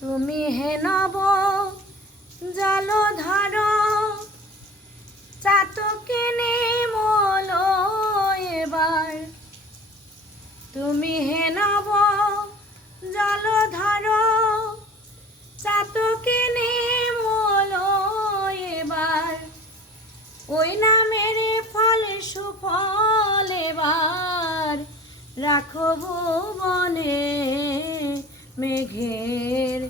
তুমি হে নব জলধার চাতকে নির্মল এবার। তুমি হে নব জলধার চাতকে নির্মল এবার। ওই নামের ফলে সুফল এবার রাখো ভুবনে মেঘের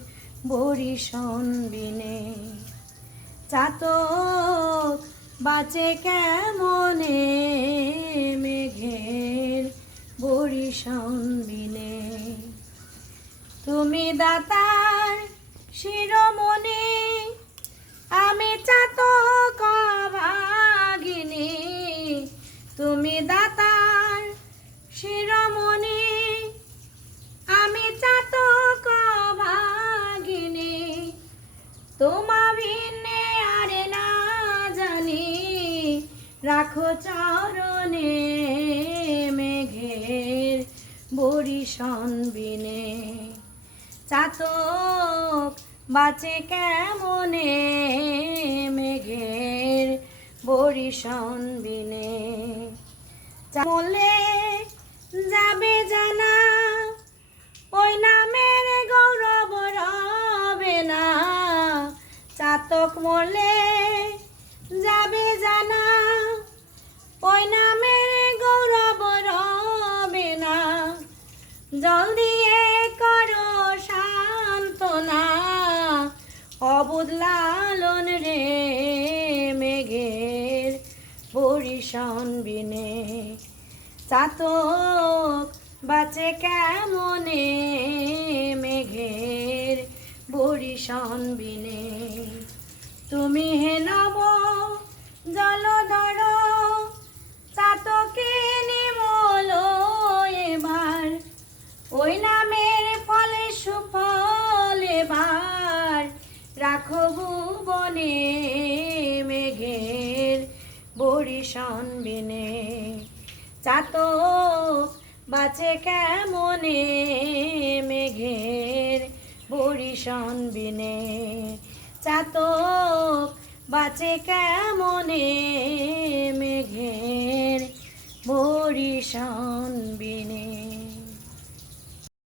বরিশন বিনে। চাতক বাঁচে কেমনে মেঘের বরিশন বিনে। তুমি দাতার শিরোমণি আমি চাতক ভাগিনী। তুমি দাতার শিরোমণি আমি চাতক ভাগিনী। তোমা ভিন্নে আর না জানি রাখো চরণে মেঘের বরিশন বিনে। চাতক বাঁচে কেমনে মেঘের বরিশন বিনে। মলে যাবে জানা ওই নামের গৌরব রবে না। চাতক মলে যাবে জানা ওই নামের গৌরব রবে না। জল দিয়ে করো সান্ত্বনা অবুধ লালন রে মেঘের বরিশন বিনে। চাতক বাঁচে কেমনে মেঘের বরিশন বিনে। তুমি হে নব জলধর চাতকে নির্মল এবার। ওই নামের ফলে সুফল এবার রাখো ভুবনে মেঘের বরিশন বিনে। চাতক বাঁচে কেমনে মেঘের বরিশন বিনে। চাতক বাঁচে কেমনে মেঘের বরিশন বিনে।